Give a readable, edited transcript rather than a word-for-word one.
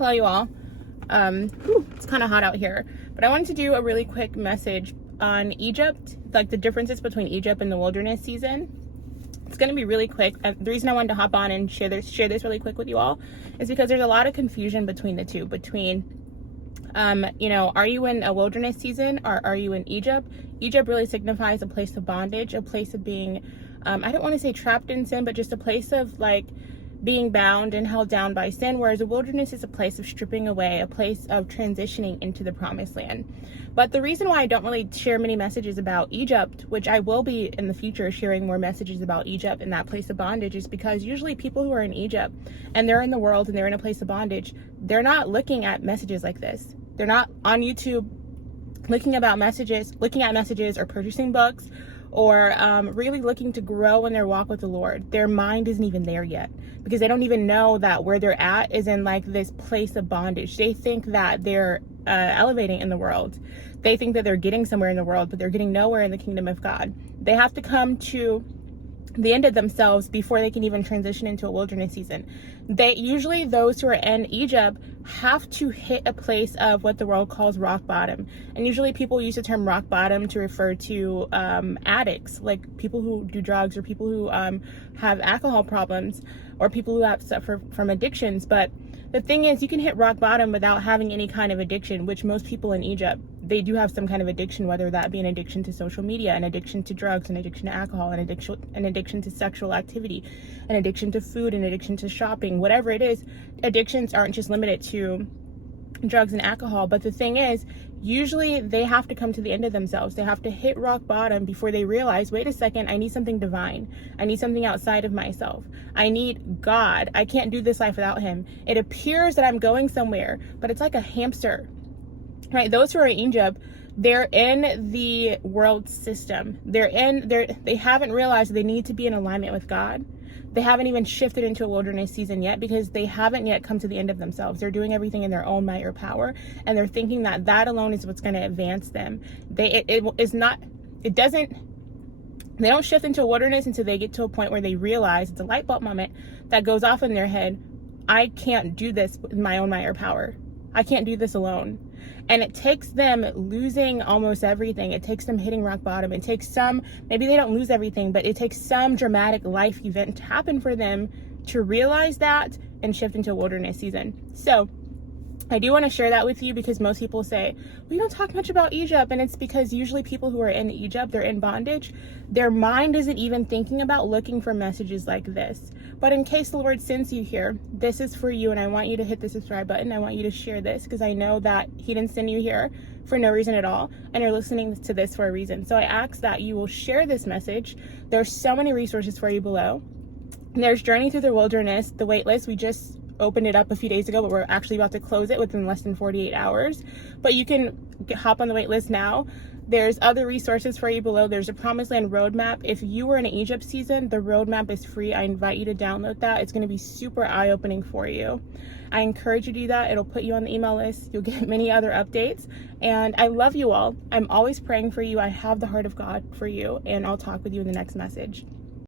Hello, you all. It's kind of hot out here, but I wanted to do a really quick message on Egypt, like the differences between Egypt and the wilderness season. It's going to be really quick. The reason I wanted to hop on and share this really quick with you all is because there's a lot of confusion between the two, are you in a wilderness season or are you in Egypt? Egypt really signifies a place of bondage, a place of being, I don't want to say trapped in sin, but just a place of like being bound and held down by sin, whereas a wilderness is a place of stripping away, a place of transitioning into the promised land. But the reason why I don't really share many messages about Egypt, which I will be in the future sharing more messages about Egypt and that place of bondage, is because usually people who are in Egypt and they're in the world and they're in a place of bondage, they're not looking at messages like this. They're not on YouTube looking at messages or purchasing books or really looking to grow in their walk with the Lord. Their mind isn't even there yet because they don't even know that where they're at is in like this place of bondage. They think that they're elevating in the world. They think that they're getting somewhere in the world, but they're getting nowhere in the kingdom of God. They have to come to the end of themselves before they can even transition into a wilderness season. Those who are in Egypt have to hit a place of what the world calls rock bottom. And usually people use the term rock bottom to refer to addicts, like people who do drugs or people who have alcohol problems or people who have suffer from addictions. But the thing is, you can hit rock bottom without having any kind of addiction, which most people in Egypt, they do have some kind of addiction, whether that be an addiction to social media, an addiction to drugs, an addiction to alcohol, an addiction to sexual activity, an addiction to food, an addiction to shopping, whatever it is. Addictions aren't just limited to drugs and alcohol, but the thing is, usually they have to come to the end of themselves. They have to hit rock bottom before they realize, wait a second, I need something divine. I need something outside of myself. I need God. I can't do this life without him. It appears that I'm going somewhere, but it's like a hamster, right? Those who are in Egypt, they're in the world system. They haven't realized they need to be in alignment with God. They haven't even shifted into a wilderness season yet because they haven't yet come to the end of themselves. They're doing everything in their own might or power, and they're thinking that alone is what's going to advance them. They don't shift into a wilderness until they get to a point where they realize, it's a light bulb moment that goes off in their head. I can't do this with my own might or power. I can't do this alone. And it takes them losing almost everything. It takes them hitting rock bottom. It takes maybe they don't lose everything, but it takes some dramatic life event to happen for them to realize that and shift into a wilderness season. So I do want to share that with you because most people say, we don't talk much about Egypt. And it's because usually people who are in Egypt, they're in bondage. Their mind isn't even thinking about looking for messages like this. But in case the Lord sends you here, this is for you. And I want you to hit the subscribe button. I want you to share this because I know that he didn't send you here for no reason at all. And you're listening to this for a reason. So I ask that you will share this message. There's so many resources for you below. There's Journey Through the Wilderness, the waitlist. We just opened it up a few days ago, but we're actually about to close it within less than 48 hours. But you can hop on the wait list now. There's other resources for you below. There's a Promised Land roadmap. If you were in an Egypt season, the roadmap is free. I invite you to download that. It's going to be super eye-opening for you. I encourage you to do that. It'll put you on the email list. You'll get many other updates. And I love you all. I'm always praying for you. I have the heart of God for you. And I'll talk with you in the next message.